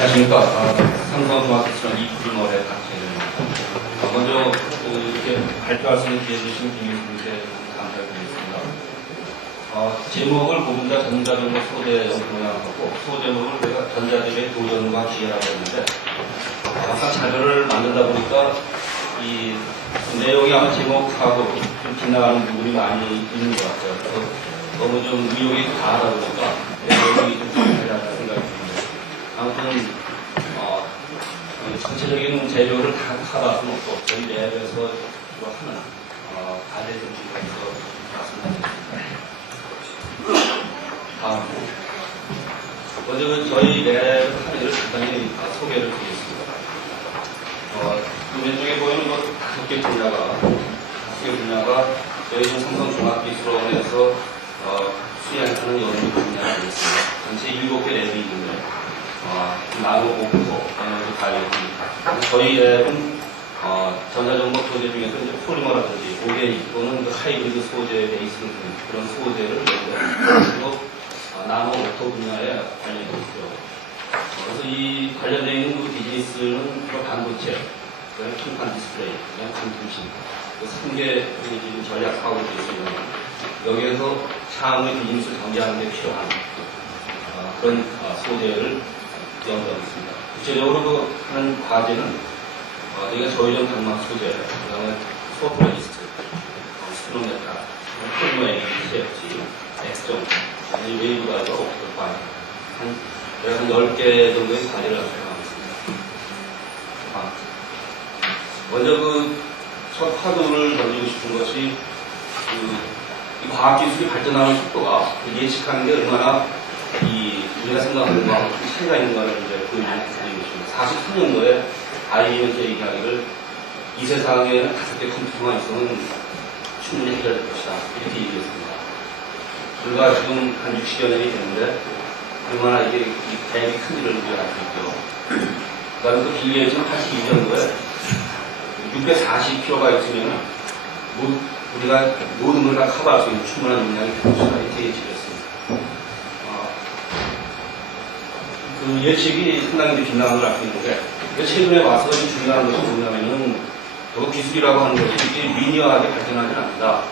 안녕하십니까. 삼성중학교처럼 이프리머의 박재현입니다. 먼저 이렇게 발표할 수 있는 기회 주신 김일수님께 감사드리겠습니다. 제목을 보분자 전자정보 소재 분야하고 소제목을 저희가 전자재배 도전과 기회라고 했는데 막상 자료를 만들다 보니까 이 내용이 아마 제목하고 좀 빗나가는 부분이 많이 있는 것 같아요. 그래서 너무 좀 의욕이 과하다 보니까 내용이 좀 잘하다는 생각이 듭니다. 아무튼 전체적인 재료를 다 받을 수는 없고 저희 랩에서 주로 하는 과제 중심에서 말씀드리겠습니다. 다음 먼저 저희 랩 한 일을 간단히 소개를 드리겠습니다. 왼쪽에 보이는 것 5개 분야가 저희 삼성종합기술원에서 수행하는 연구 분야가 있습니다. 전체 7개 랩이 있는데 나누고 달려있습니다. 저희 랩은 전자정보 소재 중에서 이제 포리머라든지 오게닉 또는 하이브리드 소재 베이스 그런 소재를 연구하고 나노 오토 분야에 관련되어 있죠. 그래서 이 관련되어 있는 그 비즈니스는 반도체, 평판 디스플레이, 반중심 3개 지금 전략하고 있습니다. 여기에서 향후의 비즈니스를 전개하는 데 필요한 그런 소재를 연구하고 있습니다. 구체적으로 하는 과제는 저희가 저희전 단막 소재, 그 다음에 소프트리스트, 스프로메타, 폴리머 세였지, 액정, 웨이브 가이드, 옵터파이 한 10개 정도의 과제를 수행하고 있습니다. 먼저 첫 화두를 던지고 싶은 것이 이 과학기술이 발전하는 속도가 예측하는 게 얼마나 우리가 생각하는 거하고 차이가 있는 거를 이제 보여드리는 것입니다. 44년도에 IBM에서 얘기하기를 이 세상에는 5개 컴퓨터만 있으면 충분히 해결될 것이다. 이렇게 얘기했습니다. 불과 지금 한 60여 년이 됐는데 얼마나 이게 이 대비 큰지를 우리가 알고 있죠. 그 다음에 또 빌 게이츠는 82년도에 640kg가 있으면 우리가 모든 걸 다 커버할 수 있는 충분한 용량이 될 것이다. 이렇게 예측했습니다. 그 예측이 상당히 빗나간 걸 알 수 있는데 최근에 와서 중요한 것이 뭐냐면은 그 기술이라고 하는 것이 이게 리니어하게 발전하지 않는다.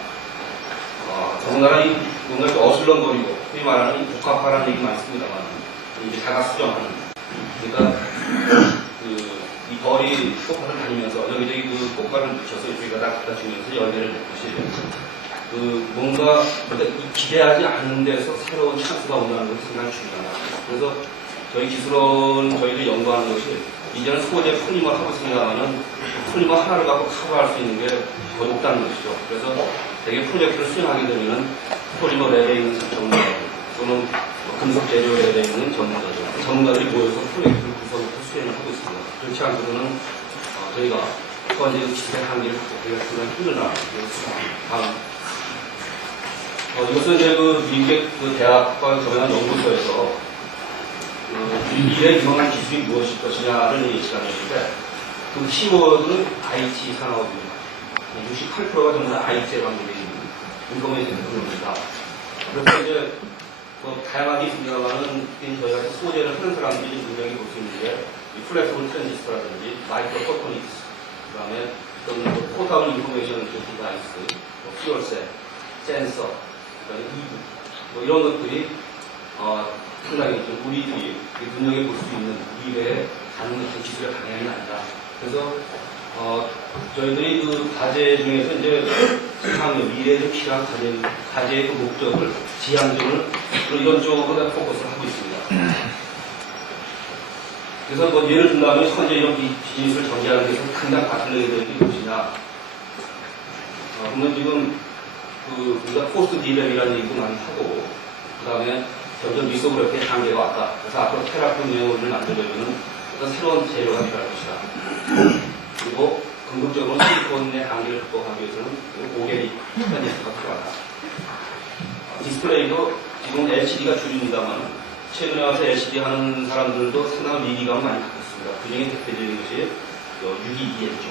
더군다나 뭔가 어슬렁거리고 소위 말하는 복합화라는 얘기 많습니다만 이제 자가 수정하는 그러니까 이 벌이 꽃가를 다니면서 여기저기 그 꽃가를 묻혀서 여기가 다 갖다 주면서 열매를 맺듯이 뭔가 기대하지 않는 데서 새로운 찬스가 온다는 것이 상당히 중요하다. 그래서 저희 기술원 저희를 연구하는 것이 이제는 소재 폴리머 하고 있습니다만은 폴리머 하나를 갖고 커버할 수 있는 게 더 높다는 것이죠. 그래서 되게 프로젝트를 수행하게 되면은 폴리머 랩에 있는 전문가 또는 금속 재료 랩에 있는 전문가들이 모여서 프로젝트를 구성해서 수행을 하고 있습니다. 그렇지 않고서는 저희가 또한 이제 기술의 한계를 갖고 저희가 상당히 힘들나 이것은 이제 미국의 대학과 경영한 연구소에서 미래 유망한 기술이 무엇일 것이냐를 예측하는 것인데 그 키워드는 IT 산업입니다. 68%가 전부 다 IT에 관계되어 있는 인포메이션 테크놀로지다. 그래서 이제 다양하게 있습니다만은 저희가 소재를 하는 사람들이 분명히 볼 수 있는 게 플렉서블 트랜지스터라든지 마이크로 포토닉스, 그 다음에 어떤 포터블 인포메이션 디바이스, 퓨얼셀, 센서, 그다음에 EV 이런 것들이 상당히 좀 우리들이 눈여겨볼 수 있는 미래의 가는 기술의 방향이 아니다. 그래서 저희들이 그 과제 중에서 이제 미래에 필요한 과제의 그 목적을 지향점을 이런 쪽으로 포커스를 하고 있습니다. 그래서 예를 든다면 현재 이런 비즈니스를 전개하는 데서 가장 바틀러야 되는 게 무엇이냐. 그러면 지금 우리가 포스트 디램이라는 얘기도 많이 하고 그 다음에 점점 리소그래피의 단계가 왔다. 그래서 앞으로 테라폼 네온을 만들려면 어떤 새로운 재료가 필요할 것이다. 그리고 궁극적으로 실리콘의 한계를 극복하기 위해서는 오게닉 트랜지스터가 필요하다. 디스플레이도 지금 LCD가 주류입니다만 최근에 와서 LCD 하는 사람들도 상당한 위기감을 많이 갖고 있습니다. 그 중에 대표적인 것이 62ENG.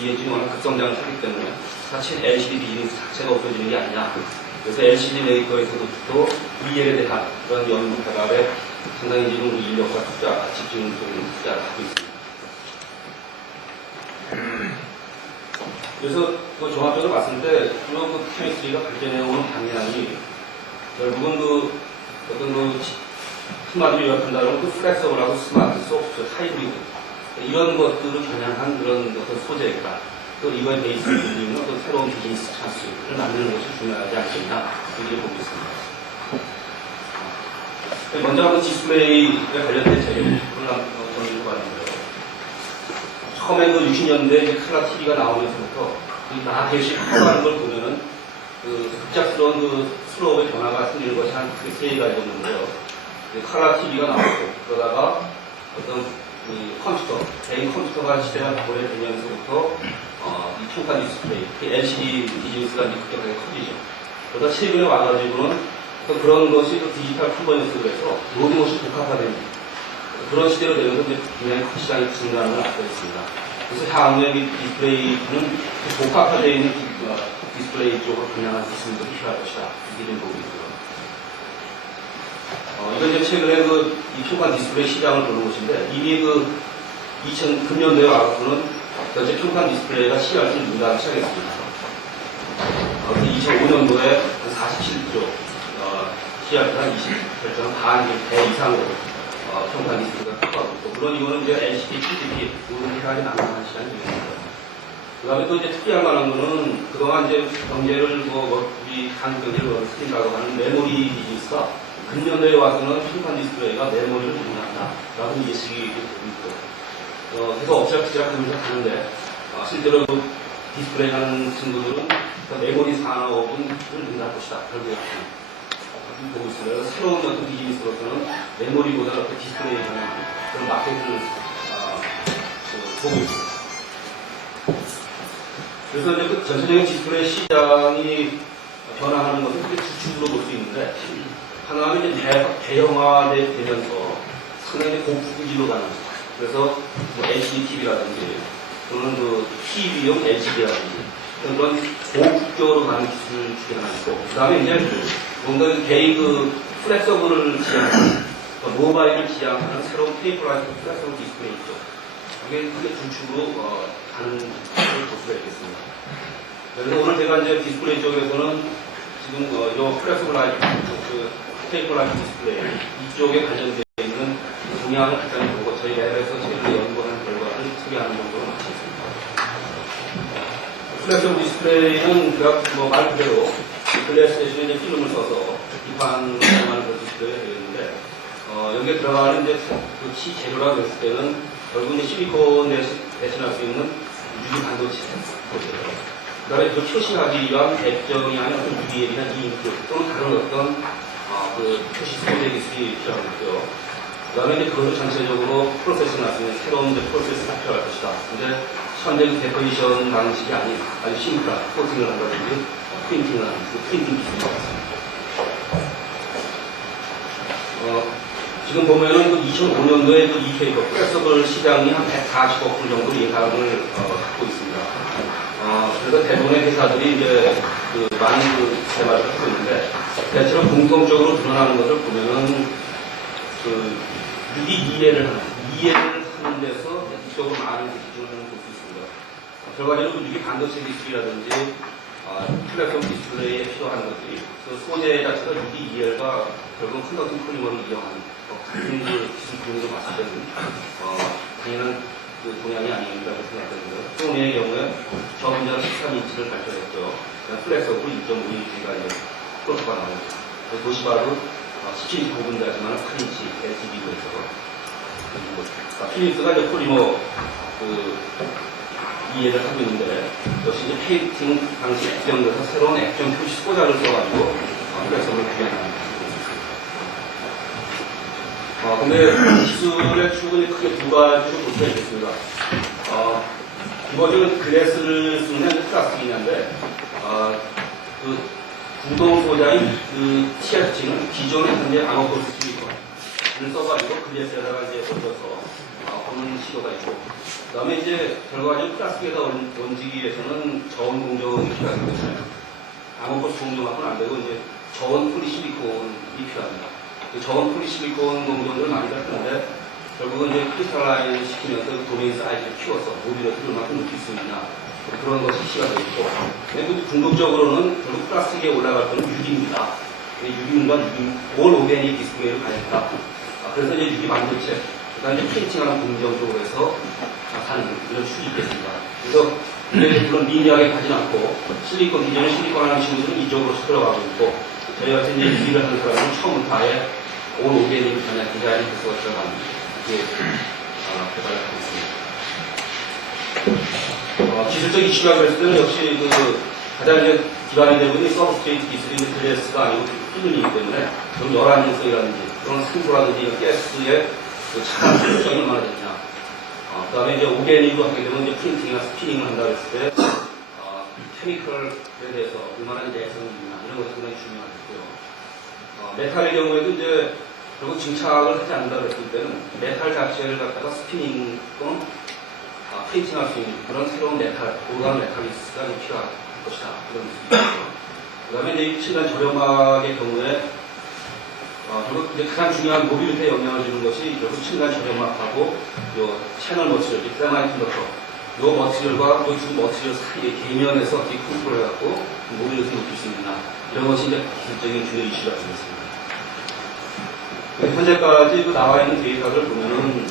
ENG는 워낙 급성장을 하기 때문에 사실 LCD 비즈니스 자체가 없어지는 게 아니냐. 그래서 LCD 메이커에서도 EL에 대한 그런 연구 개발에 상당히 지금 우리 인력과 집중을 투자를 하고 있습니다. 그래서 그 종합적으로 봤을 때 주로 그 케미스트리가 발전해오는 방향이 결국은 어떤 한마디로 요약한다면 플렉서블하고 스마트, 소프트, 하이브리드 이런 것들을 겨냥한 그런 어떤 소재가 또 이거에 베이스를 두는 어떤 새로운 비즈니스 찬스를 만드는 것이 중요하지 않겠냐 이렇게 보고 있습니다. 먼저 한번 디스플레이에 관련된 재료를 정리해 봤는데요. 처음에 그 60년대 칼라 TV가 나오면서부터 다 대시 커버하는 걸 보면은 급작스러운 슬로우의 변화가 생기는 것이 한 크게 세 가지였는데요. 칼라 TV가 나오고 그러다가 어떤 컴퓨터, 개인 컴퓨터가 시대가 오래되면서부터 이 평판 디스플레이, LCD 비즈니스가 급격하게 커지죠. 그러다 최근에 와가지고는 그런 것이 디지털 컨버전스로 해서 모든 것이 복합화되는 그런 시대로 되면서 이제 굉장히 큰 시장이 증가하는 걸 알고 있습니다. 그래서 향후에 디스플레이는 복합화되어 있는 디스플레이 쪽으로 분양할 기술도 필요할 것이다. 이게 좀 보고 있고요. 이건 이제 최근에 이 평판 디스플레이 시장을 보는 것인데 이미 2009년도에 와서는 전체 평판 디스플레이가 시장을 좀 능가하기 시작했습니다. 2005년도에 한 47조, 시장을 한 20%는 반 이상으로 평판 디스플레이가 커가고 있고 물론 이거는 이제 LCD, TDP 모든 해당이 난감한 시장이 되겠습니다. 그 다음에 또 이제 특이할 만한 거는 그동안 이제 경제를 우리 한국 경제를 스킨다고 하는 메모리 비즈니스가 근년도에 와서는 평판 디스플레이가 메모리를 공략한다 라고 예측이 되고 있고 그래서 업체가 투자하면서 하는데 실제로 디스플레이 하는 친구들은 메모리 산업은 능가할 것이다 그렇게 보고 있습니다. 그래서 새로운 어떤 비즈니스로서는 메모리보다 어떤 디스플레이 하는 그런 마켓을 보고 있습니다. 그래서 이제 전체적인 디스플레이 시장이 변화하는 것은 크게 두 축으로 볼 수 있는데 하나는 이제 대형화되면서 상당히 고품질로 가는 거죠. 그래서 LCD TV라든지 또는 TV용 LCD라든지 그런 고급적으로 가는 기술을 주게 하나 있고 그 다음에 이제 뭔가 개인 플렉서블을 지향하는 모바일을 지향하는 새로운 테이프라이트 플렉서블 디스플레이 있죠. 이게 크게 두 축으로 가는 것을 볼 수가 있겠습니다. 그래서 오늘 제가 이제 디스플레이 쪽에서는 지금 이 플렉서블 라이트 테이프라이트 디스플레이 이쪽에 관련되어 있는 동향을 간단히 보고 저희 랩에서 최근에 연구한 결과를 소개하는 정도로 마치겠습니다. 플렉서블 디스플레이는 말 그대로 글래스 대신에 이제 필름을 써서 비판하는 그런 디스플레이가 되겠는데 여기에 들어가는 이제 키 재료라고 했을 때는 결국 이제 실리콘 대신할 수 있는 유리 반도체 그 다음에 그 표시하기 위한 액정이 아닌 어떤 UVL이나 이잉크 또는 다른 어떤 표시 소재 기술이 필요하고요. 그 다음에 이제 그것을 전체적으로 프로세싱 할 수 있는 새로운 프로세스가 필요할 것이다. 근데 현재 데포지션 방식이 아닌 아주 심플한 코팅을 한다든지 프린팅을 하는 프린팅 기술이 있습니다. 지금 보면은 2005년도에 EK 플렉서블 시장이 한 140억 불 정도 예상을 갖고 있습니다. 그래서 대부분의 회사들이 이제 많은 개발을 하고 있는데 대체로 공통적으로 드러나는 것을 보면은 유리 이해를 하는 데서 이쪽으로 많은 기준을 볼 수 있습니다. 결과적으로 유리 반도체 기술이라든지 플랫폼 디스플레이에 필요한 것들이 소재 자체가 유리 이해가 결국은 컨덕팅 폴리머를 이용하는 같은 기술 분야로 봤을 때는 당연한 동향이 아닙니다고 생각되는데요. 소니의 경우에 저 분야는 13인치를 발표했죠. 플렉서블 2.5인치가 이제 프로토가 나오고 도시바도 17인치 고분자지만 8인치 LCD로 해서 필립스가 이제 폴리머 이해를 하고 있는데 역시 이제 페인팅 방식 액정에서 새로운 액정 표시 소자를 써가지고 플렉서블을 구현하는 근데 기술의 축은 크게 두 가지로 볼 수가 있겠습니다. 기본적으로 글래스를 쓰는 플라스틱이냐인데, 구동 소자인 TFT는 기존의 현재 아머포스 실리콘을 써가지고 글래스에다가 이제 얹어서 보는 시도가 있고, 그 다음에 이제 결과적으로 플라스틱에다 얹기 위해서는 저온 공정이 필요하기 때문에 아머포스 공정하고는 안 되고 이제 저온 폴리실리콘이 필요합니다. 저온 폴리실리콘 농도를 많이 했는데 결국은 이제 크리스탈라인 시키면서 그 도메인 사이즈를 키워서 모듈에서 얼마큼 높일 수 있냐 그런 것이 시가 되어 있고 궁극적으로는 결국 플라스틱에 올라갈 거는 유기입니다. 유기물과 올 오게닉 디스플레이를 가진다. 그래서 이제 유기 반도체 그다음에 프린팅하는 공정 쪽으로 해서 가는 이런 추이 있겠습니다. 그래서 물론 리니어하게 가진 않고 실리콘 기존의 실리콘 하는 친구들은 이쪽으로 들어가고 있고 저희 같은 이제 유기를 하는 사람은 처음부터 아예 올 오게닉 그냥 디자인 해서 들어가는 이게 개발하고 있습니다. 기술적 이슈가 그랬을 때는 역시 가장 이제 기반이 되고 있는 서브스트레이트 기술이 글래스가 아니고 필름이기 때문에 그럼 열안전성이라든지 그런 산소라든지 가스의 차단 효율성이 얼마나 되느냐. 그 다음에 이제 오게닉으로 하게 되면 이제 프린팅이나 스피닝을 한다고 했을 때 케미컬에 대해서 얼마나 내성이 있나 이런 것이 굉장히 중요하고요. 메탈의 경우에도 이제 결국 증착을 하지 않는다고 했을 때는 메탈 자체를 갖다가 스피닝 또는 프린팅할 수 있는 그런 새로운 메탈, 오르간 메탈리스가 필요할 것이다. 이런 모습입니다. 그 다음에 이제 층간 저렴하의 경우에 결국 이제 가장 중요한 모빌리티에 영향을 주는 것이 결국 층간 저렴하고 요 채널 머티리얼, 세마이컨덕터 요 머티리얼과 요 두 머티리얼 사이에 계면에서 어떻게 컨트롤 해갖고 모빌리티를 높일 수 있느냐 이런 것이 이제 기술적인 주요 이슈가 되겠습니다. 현재까지 나와 있는 데이터를 보면은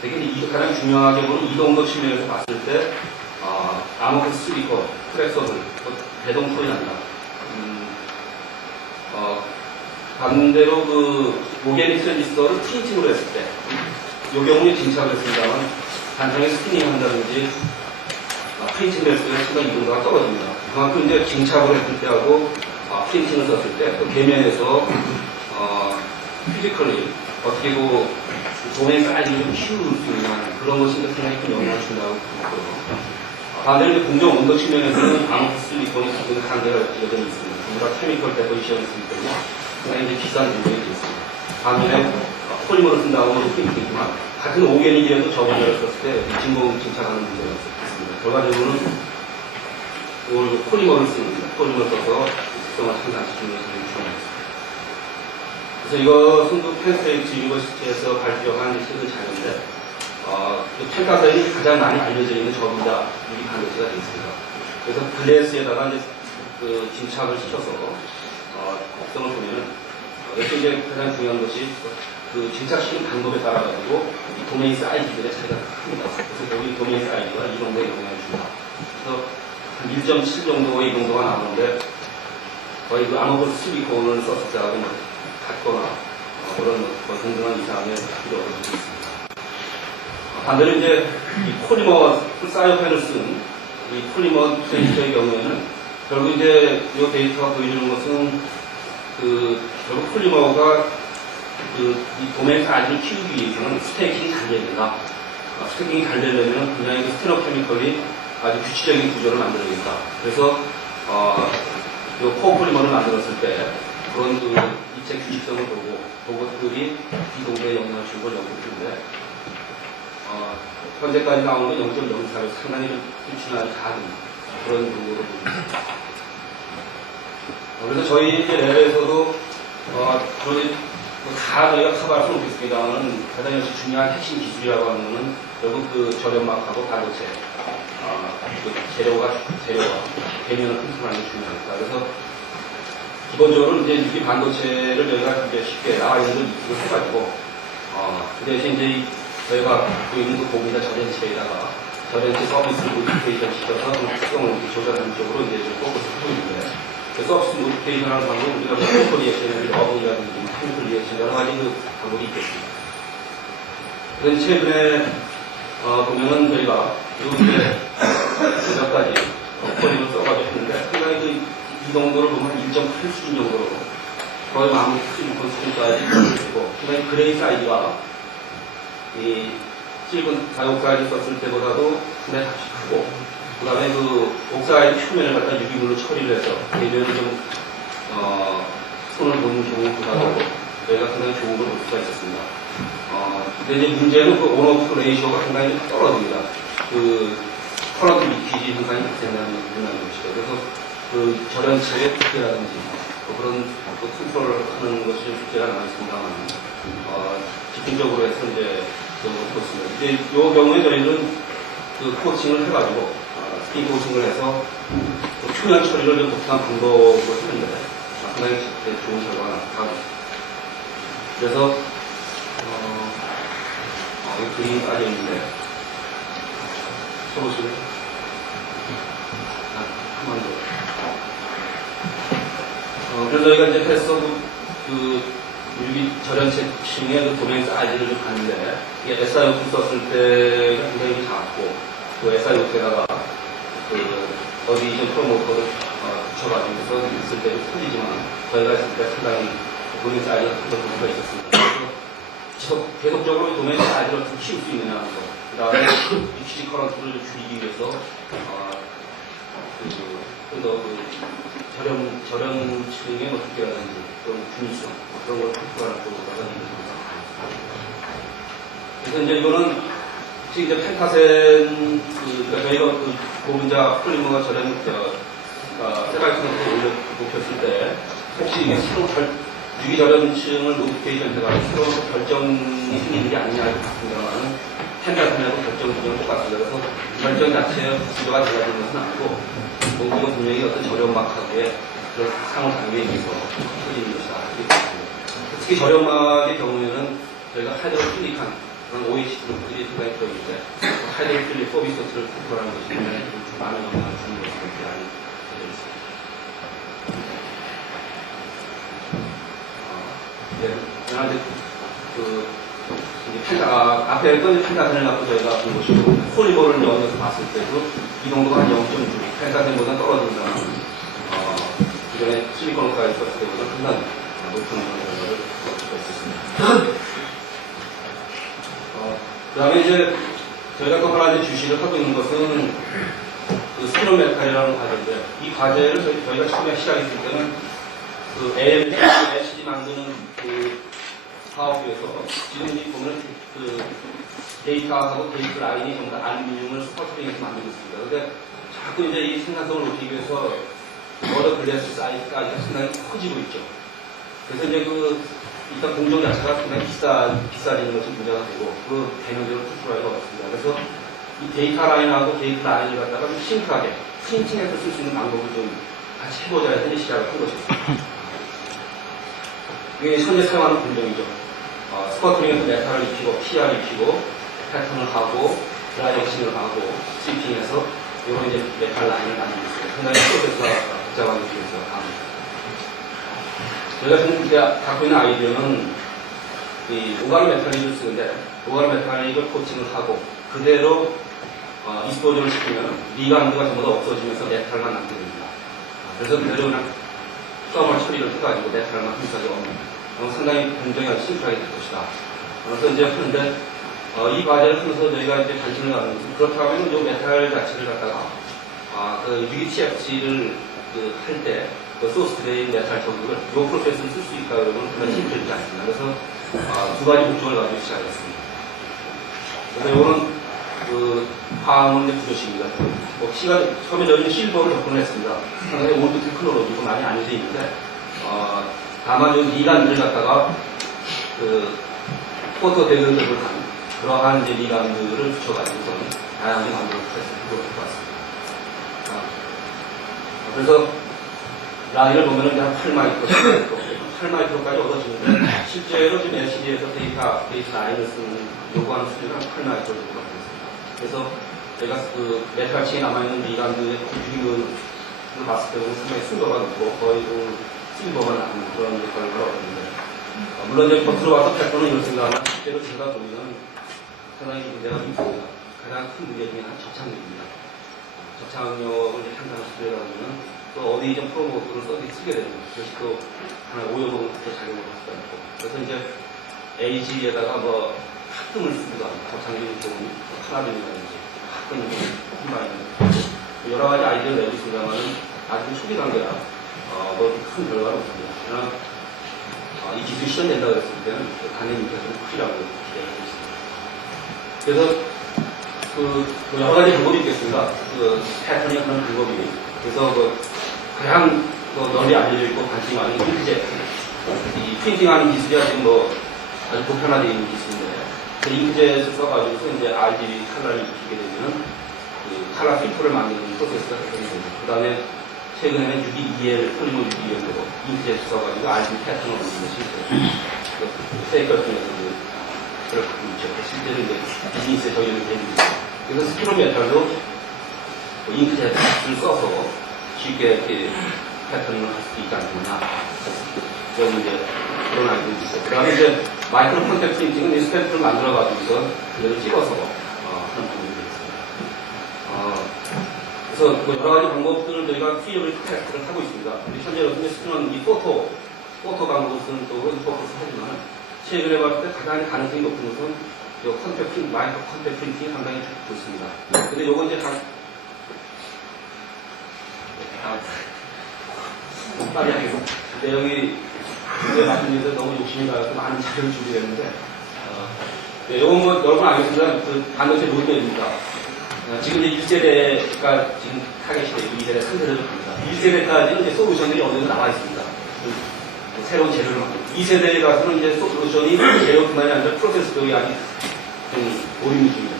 되게 가장 중요하게 보는 이동도 측면에서 봤을 때 아모크스 실리콘, 프렉서블, 배동 소리 난다. 반대로 오게닉 트랜지스터를 프린팅으로 했을 때, 이 경우에 진착을 했습니다만, 단순하게 스피닝 한다든지, 프린팅을 했을 때 순간 이동도가 떨어집니다. 그만큼 이제 진착을 했을 때하고, 프린팅을 썼을 때, 또 계면에서, 피지컬리, 어떻게 도메인 사이즈를 좀 키울 수 있냐, 그런 것이 상당히 큰 영향을 준다고 보고요. 반대로 이제 공정 온도 측면에서는 아모크스 실리콘이 가진 한계가 여전히 있습니다. 우리가 케미컬 데포지션을 쓰기 때문에 상당히 이제 비싼 문제가 있습니다. 반면에 폴리머를 쓴다고 프린팅이지만 같은 오게닉이라도 저분자를 썼을 때 진공 증착하는 문제가 있습니다. 결과적으로는 이걸 폴리머를 쓰는 겁니다. 폴리머를 써서 특성을 상상시키는 것이 중요합니다. 그래서 이것은 펜스테이트 유니버시티에서 발표한 최근 자료인데 펜타사인이 가장 많이 알려져 있는 저분자 유기 반도체가 되어 있습니다. 그래서 글래스에다가 이제 진착을 시켜서 특성을 보면은 여기 이제 가장 중요한 것이 진착시키는 방법에 따라 가지고 이 도메인 사이즈들의 차이가 큽니다. 그래서 여기 도메인 사이즈가 이 정도의 영향을 준다. 그래서 한 1.7 정도의 이동도가 나오는데 거의 아모크스 실리콘을 썼을 때하고 같거나 그런 동등한 이상의 필요가 있습니다. 반대로 이제 이 폴리머 사이오펜을 쓴 이 폴리머 트랜지스터의 경우에는 결국 이제 이 데이터가 보여주는 것은 결국 폴리머가 이 도메인 사이즈를 키우기 위해서는 스테이킹이 잘 돼야 된다. 스테이킹이 잘 되려면 그냥 스테노케미컬이 아주 규칙적인 구조를 만들어야겠다. 그래서 이 코어폴리머를 만들었을 때 그런 입체 규칙성을 보고 그것들이 이동도에 영향을 주는 걸 연구했는데 현재까지 나오는 0.04를 상당히 수준이 작은 그런 정도로 보입니다. 그래서 저희 이제 랩에서도 다 저희가 커버할 수는 없겠습니다만 가장 역시 중요한 핵심 기술이라고 하는 것은 결국 저렴막하고 반도체 재료와 개면을 컨트롤하는 게 중요합니다. 그래서 기본적으로 이제 유기 반도체를 저희가 이제 쉽게 나와 있는 걸 이식을 해가지고 그 대신 이제 저희가 갖고 있는 고기나 저전체에다가 저전체 서비스를 모디피케이션 시켜서 특성을 조절하는 쪽으로 이제 좀 포커스를 하고 있는데 그 서비스 모디피케이션 하는 방법은 우리가 케미컬 리액션이라든지 러블이라든지 케미컬 리액션 여러 가지 방법이 있겠습니다. 그래서 최근에 보면은 저희가 이제 몇 가지 폴리를 써가지고 했는데 상당히 이 정도를 보면 1.8 수준 정도로 거의 마무리 실리콘 수준까지 되고 상당히 그레이 사이즈가 이 실리콘 다이옥사이드 썼을 때보다도 상당히 값이 크고 그 다음에 옥사이드 표면을 갖다 유기물로 처리를 해서 대면을 좀 손을 놓는 경우보다도 저희가 상당히 좋은 걸 볼 수가 있었습니다. 근데 이제 문제는 온오프 레이쇼가 상당히 떨어집니다. 커런트 리퀴지 현상이 발생하는 것이죠. 그래서 그 절연체의 특혜라든지 그런 컨트롤을 하는 것이 숙제가 남아있습니다만 집중적으로 해서 이제 그렇습니다. 이제 이 경우에 저희는 그 코칭을 해가지고 스킨 코칭을 해서 표현 처리를 좀 독특한 방법으로 했는데 상당히 좋은 결과가 나타나고 그래서 이 그림이 빠져 있는데 쳐보시면 한번 더. 그래서 저희가 이제 패서 그 유기 절연체 층의 그 도메인 사이즈를 좀 봤는데 이게 SIOT 썼을 때가 굉장히 작고 그 SIOT에다가 그 어디 좀 프로모터를 붙여가지고서 있을 때도 커지지만 저희가 했을 때 상당히 도메인 사이즈가 큰 것도 있었습니다. 그래서 계속적으로 도메인 사이즈를 좀 키울 수 있느냐는 거. 그 다음에 이 취지 커런트를 줄이기 위해서 절연층의 두께라든지 그런 균일성 그런 걸 확보하는 쪽으로다가 그래서 이제 이거는 특히 이제 펜타센 그러니까 저희가 그 고분자 폴리머가 세발층에서 올려 높였을 때 혹시 이게 새로운 유기 절연층을 노티피케이션 해가지고 새로운 결정이 생기는 게 아니냐 이렇게 봤습니다만 펜타센하고 결정 기준은 똑같습니다. 그래서 결정 자체의 구조가 달라지는 것은 아니고 이건 분명히 어떤 저렴막하게 그런 상호작용에 의해서 터지는 것이다. 특히 저렴막의 경우에는 저희가 하이드로필릭한 그런 OH 그룹들이 상당히 들어있는데 하이드로필릭 서비스를 컨트롤하는 것이 굉장히 많은 영향을 주는 것으로 많이 되어 있습니다. 그러나 이제 앞에 던진 펜타센을 갖고 저희가 본 것이고 폴리머를 연해서 봤을 때도 이 정도가 한 0.6 펜타센보다 떨어진다면 기존에 실리콘가에 있었을 때보다 상당히 높은 영향을 얻을 수 있습니다. 그 다음에 이제 저희가 또 하나 이제 주시를 하고 있는 것은 그 스피노메탈이라는 과제인데 이 과제를 저희가 처음에 시작했을 때는 그 LCD 만드는 그 사업에서 지금 이 보면 그 데이터하고 데이터 라인이 전부 다 알루미늄을 스퍼트링해서 만들고 있습니다. 근데 자꾸 이제 이 생산성을 높이기 위해서 워터 글래스 사이즈가 상당히 커지고 있죠. 그래서 이제 일단 공정 자체가 상당히 비싸지는 것이 문제가 되고, 그 대면적으로 컨트롤하기가 어렵습니다. 그래서 이 데이터 라인하고 데이터 라인을 갖다가 좀 싱크하게, 프린팅해서 쓸 수 있는 방법을 좀 같이 해보자 해서 이제 시작을 한 것이었습니다. 이게 현재 사용하는 공정이죠. 스쿼트링에서 메탈을 입히고, PR 입히고, 패턴을 하고, 드라이렉션을 하고, 스위핑해서, 이런 이제 메탈 라인을 만들고 있어요. 상당히 프로세스가 복잡한 느낌에서 합니다. 저희가 지금 갖고 있는 아이디어는, 이 오갈 메탈릭을 쓰는데, 오갈 메탈릭을 코팅을 하고, 그대로, 익스포저를 시키면, 리간드가 전부 다 없어지면서 메탈만 남게 됩니다. 그래서 그대로 그냥, 썸을 처리를 해가지고 메탈만 흠싸게 없는. 상당히 공정이 아주 심플하게 될 것이다. 그래서 이제 하는데, 이 과제를 하면서 저희가 이제 관심을 갖는 것은, 그렇다면 이 메탈 자체를 갖다가, 그 UTFC를 할 때, 그 소스 그레인 메탈 전구를 이 프로세스를 쓸 수 있다 그러면 그런 힘이 들지 않습니다. 그래서, 두 가지 목적을 가지고 시작했습니다. 그래서 이거는, 화학은 이제 부조식입니다. 처음에 저희는 실버를 접근을 했습니다. 상당히 올드 테크놀로지고 많이 알려져 있는데, 다만 이 리간드를 갖다가 포토 데그를 한 그러한 이제 리간드를 붙여가지고 다양하게 만들어 봤습니다. 그래서 라인을 보면은 한 8마이크로까지 얻어지는데 실제로 지금 LCD에서 데이터 라인을 쓰는 요구하는 수준은 한 8마이크로 정도가 되겠습니다. 그래서 제가 메탈층에 남아있는 리간드의 유기물을 봤을 때는 상당히 순도가 높고 거의 실버가 나는 그런 결과를 얻었는데, 물론 이제 겉으로 와서 패턴은 이렇습니다만, 실제로 제가 보면 상당히 문제가 좀 있습니다. 가장 큰 문제 중에 하나는 접착력입니다. 접착력을 이제 항상 수술해가지고는 또 어디 좀 프로모트를 쓰게 되는 거죠. 그래서 또 하나 오염을 작용을 할 수가 있고. 그래서 이제 AG에다가 합금을 쓰기도 합니다. 접착력이 좋은 카라빈이라든지 합금을 좀 여러 가지 아이디어를 내고 있습니다만은 아직 초기 단계라. 큰 결과가 없습니다. 그러나, 이 기술이 실현된다고 했을 때는 단의 문제가 좀 크리라고 기대하고 있습니다. 그래서, 여러 가지 방법이 있겠습니다. 패턴이 하는 방법이. 그래서, 가장 널리 알려져 있고 관심이 많은 잉크젯. 이 프린팅하는 기술이 지금 아주 보편화되어 있는 기술인데, 그 잉크젯을 써가지고 이제 RGB 컬러를 입히게 되면 그 컬러 필터를 만드는 프로세스가 되게 됩니다. 그 다음에 최근에는 622L, 폴리머 622L로 잉크젯을 써가지고 RGB 패턴을 만드는 것이 있어요. 페이커 중에서 그걸 갖고 있죠. 실제로 이제 비즈니스에 저희는 되는 거죠. 그래서 스피로메탈도 잉크젯을 써서 쉽게 이렇게 패턴을 할 수 있지 않느냐. 여기 이제 그런 아이디어도 있어요. 그 다음에 이제 마이크로 컨택 프린팅은 이 스탬프를 만들어가지고서 그대로 찍어서 하는 부분이 있습니다. 그래서 여러 가지 방법들을 저희가 피어블 테스트를 하고 있습니다. 근데 현재로서는 스피는 이 포토 방법을 쓰는 쪽으로 포커스 하지만 최근에 봤을 때 가장 가능성이 높은 것은 마이크로 컨택 프린팅이 상당히 좋습니다. 근데 요거 이제 빨리 하겠습니다. 내용이 말씀드려서 너무 욕심이 나서 많은 자료를 준비했는데, 네, 요건 여러분 알겠습니다. 그 반도체 로드맵입니다. 지금 이제 1세대가 지금 타겟이 되고 2세대, 3세대로 갑니다. 1세대까지는 이제 솔루션들이 어느 정도 나와 있습니다. 새로운 재료를 만들고 2세대에 가서는 이제 솔루션이 재료뿐만이 아니라 프로세스 쪽이 아직 좀 오림이 중입니다.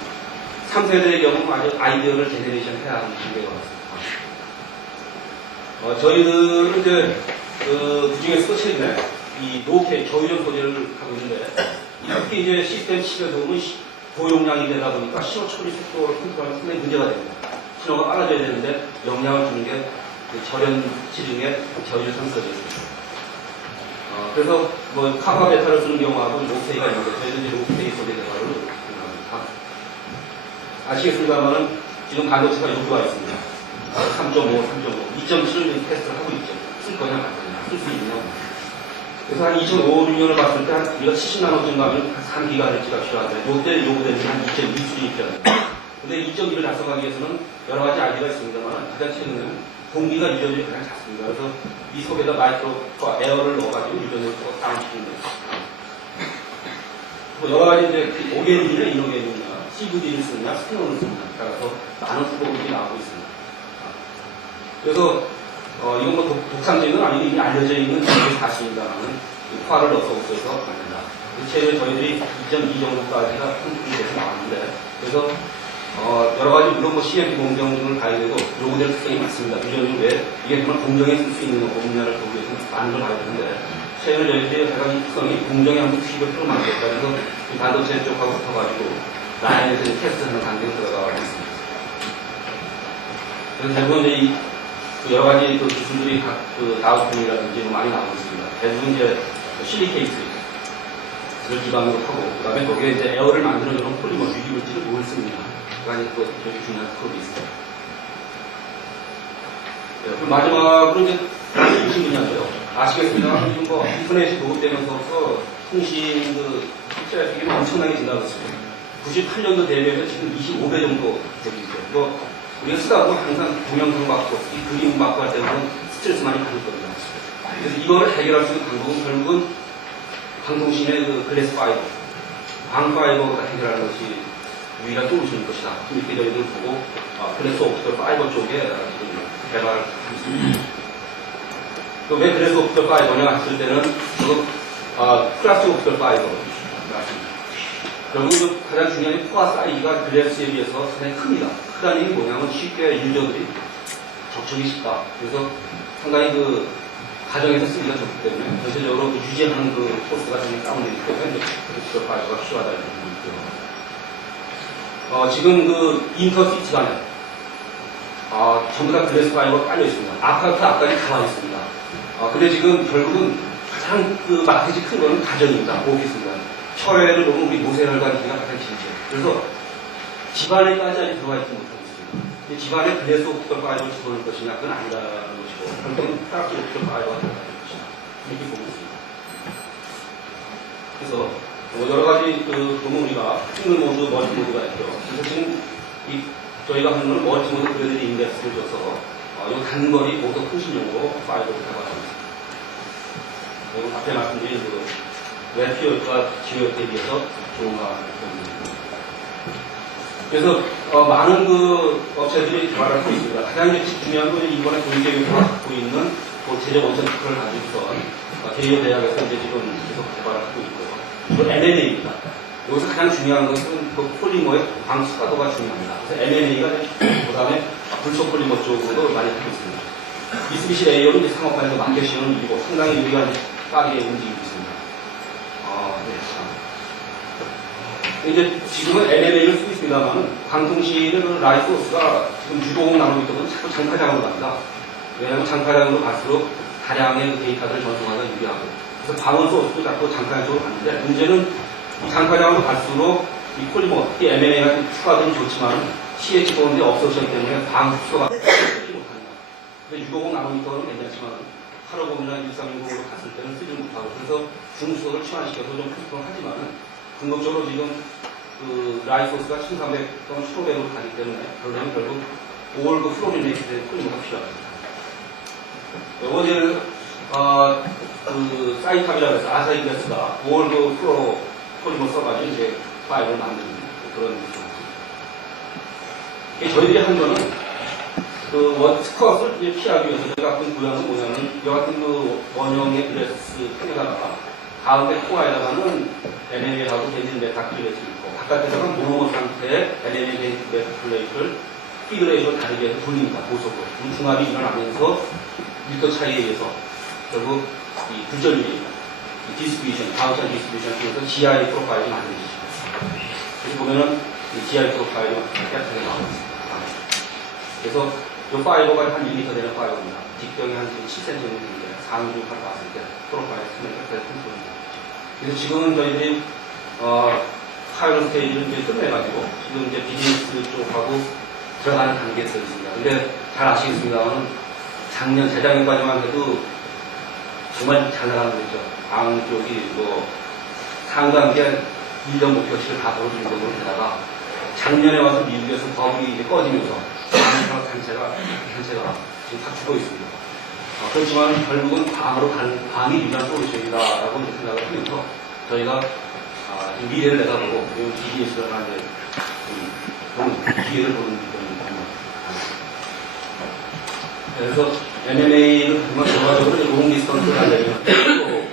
3세대의 경우는 아주 아이디어를 제네레이션 해야 하는 단계가 왔습니다. 저희들은 이제 그 중에서도 최근에 이 노케 저유전 소재를 하고 있는데, 이렇게 이제 시스템 칩에 보면 고용량이 되다 보니까 신호 처리 속도를 컨트롤하는 상당히 문제가 됩니다. 신호가 빨라져야 되는데 영향을 주는 게 절연 지중에 저유전 소재입니다. 그래서 카바 베타를 쓰는 경우하고 로케이가 있는데, 저희는 이제 로케이 소재 대화를 합니다. 아시겠습니다만은 지금 반도체가 요구가 있습니다. 3.5, 2.7을 테스트를 하고 있죠. 쓸 거냐, 말 거냐, 쓸 수 있냐. 그래서 한 2005, 6년을 봤을 때 우리가 70나노쯤 가면 한 3기가헤르츠가 필요한데, 요때 요구되는 한 2.2 수준이 필요합니다. 근데 2.2를 달성하기 위해서는 여러 가지 아이디어가 있습니다만, 가장 최근에는 공기가 유전율이 가장 작습니다. 그래서 이 속에다 마이크로와 에어를 넣어가지고 유전율을 다운시키는 거예요. 여러 가지 이제 오게닌이나 이노게닌이나 CVD를 쓰느냐, 스피너를 쓰느냐 따라서 많은 후보들이 나오고 있습니다. 그래서 이건 독창적인 건 아니고 이미 알려져 있는 사실입니다라는 화를 넣어서 옥수에서 만든다. 최근에 저희들이 2.2 정도까지가 통풍돼서 나왔는데, 그래서 여러 가지 물론 CMP 공정 등을 가야 되고 요구될 특성이 많습니다. 유전율 외에 이게 정말 공정에 쓸 수 있는 분야를 보기 위해서는 많은 걸 봐야 되는데, 최근에 저희들이 가장 특성이 공정에 한번 투입을 만들었다. 그래서 이 반도체 쪽하고 붙어가지고 라인에서 테스트하는 단계로 들어가고 있습니다. 그래서 대부분 이제 여러 가지 기술들이 다우스폰이라든지 많이 나오고 있습니다. 대부분 이제 실리케이트를 기반으로 하고, 그 다음에 거기에 이제 에어를 만들어주는 폴리머 유기물질을 뭘 씁니다. 그게 되게 중요한 스톱이 있습니다. 네, 그럼 마지막으로 이제 통신 분야인데요. 아시겠습니다만 지금 인터넷이 보급되면서 통신 트래픽이 엄청나게 증가하고 있습니다. 98년도 대비해서 지금 25배 정도 되고 있어요. 우리가 쓰다 보면 항상 동영상 받고, 이 그림 받고 할 때는 스트레스 많이 받을 겁니다. 그래서 이거를 해결할 수 있는 방법은 결국은 방통신의 글래스 파이버, 광파이버가 해결하는 것이 유일한 솔루션일 것이다. 이렇게 저희들 보고, 글래스 옵티컬 파이버 쪽에 지금 개발을 하고 있습니다. 왜 글래스 옵티컬 파이버냐 했을 때는, 플라스틱 옵티컬 파이버입니다. 결국 가장 중요한 포화 사이즈가 글래스에 비해서 상당히 큽니다. 크다는 게 뭐냐면 쉽게 유저들이 접촉이 쉽다. 그래서 상당히 가정에서 쓰기가 좋기 때문에 전체적으로 유지하는 코스가 상당히 다운되기 때문에 글래스 파이버가 필요하다는 부분이 있고요. 지금 인터시티 간에 전부 다 글래스 파이버가 깔려 있습니다. 아파트 앞까지 다 와 있습니다. 근데 지금 결국은 가장 마켓이 큰 거는 가정입니다. 오피스입니다. 철회를 보면 우리 노세혈관 기가 가장 길죠. 그래서 집안에까지 아직 들어와 있지 못하고 있습니다. 집안에 글래스 옵티컬 파이버를 집어넣을 것이냐, 그건 아니라는 것이고, 결국은 플라스틱 옵티컬 파이버가 들어가야 될 것이냐, 이렇게 보고 있습니다. 그래서 여러 가지 보면 우리가 싱글 모드, 멀티 모드가 있죠. 그래서 지금 저희가 하는 건 멀티 모드 그래들이 인덱스를 줘서 이 단거리 고속 통신용으로 파이버를 개발하고 있습니다. 그리고 앞에 말씀드린 웹피어과 지오에 비해서 좋은가 합니다. 그래서 많은 그 업체들이 개발을 하고 있습니다. 가장 이제 중요한 건 이번에 도입계획을 갖고 있는 제조 원천 특허를 가지고서 대여 대학에서 이제 지금 계속 개발을 하고 있고요. 또 MNA입니다. 여기서 가장 중요한 것은 그 폴리머의 방수가도가 중요합니다. 그래서 MNA가 그 다음에 불소 폴리머 쪽으로 많이 하고 있습니다. 미쓰비시 레이어는 이제 상업화에서 마켓 시험을 이기고 상당히 유리한 빠르게 움직이고 있습니다. 이제 지금은 MMA를 쓰고 있습니다만 방통시는 라이소스가 지금 유도공 나오고 있던 자꾸 장파장으로 갑니다. 왜냐하면 장파장으로 갈수록 다량의 그 데이터들을 전송하기가 유리하고 그래서 방어 소스도 자꾸 장파장 쪽으로 가는데 문제는 이 장파장으로 갈수록 이 폴리머, 특히 MMA가 추가되면 좋지만 CH 보는데 없어지기 때문에 방수가 쓰지 못합니다. 근데 유도공 나노미터는 괜찮지만 850이나 1360으로 갔을 때는 쓰지 못하고 그래서 중수를 치환시켜서 좀 크게 하지만은 궁극적으로 지금 그 라이소스가 1300 또는 1500으로 가기 때문에 그러면 결국 5월 그 플로리네이트 된 폴리머가 필요합니다. 어제 그 사이탑이라고 해서 아사히게스가 5월 그 플로 폴리머 써가지고 이제 파일을 만드는 그런 거죠. 저희들이 한 거는 그 스컷을 피하기 위해서 저희 같은 구형은 뭐냐면 이 같은 그 원형의 드레스 통에다가 가운데 코어에다가는 NMA하고 겐진 메타 플레이트를 있고 바깥에서는 모노머 상태의 NMA 겐진 메타 플레이트를 피드레이션을 다르게 해서 돌립니다. 고속으로. 중합이 일어나면서 밀도 차이에 의해서 결국 이 불전율이 디스트리뷰션, 다운차이 디스트리뷰션을 통해서 GI 프로파일이 만들어지죠. 여기 보면은 이 GI 프로파일이 깨끗하게 나오고 있습니다. 그래서 이 파이버가 한 1m 되는 파이버입니다. 직경이 한 7cm 정도 되는데 상중한 봤을 때 프로파일이 크면 깨끗하게 통수합니다. 그래서 지금은 저희들이 파일럿 스테이지를 이제 끝내가지고 지금 이제 비즈니스 쪽하고 들어가는 단계에 서 있습니다. 근데 잘 아시겠습니다만 작년 재작년까지만 해도 정말 잘 나가는 거죠. 방 쪽이 상반기에 1년 목표치를 다 벌어줄 정도로 되다가 작년에 와서 미국에서 버블이 이제 꺼지면서 단체가 지금 다 죽어 있습니다. 그렇지만 결국은 방으로 가는 방이 유일한 솔루션이다라고 생각을 하면서 저희가 미래를 내다보고 비즈니스를 하는 기회를 보는 겁니다. 그래서 MMA를 정말 결과적으로 롱 디스턴스를 하려면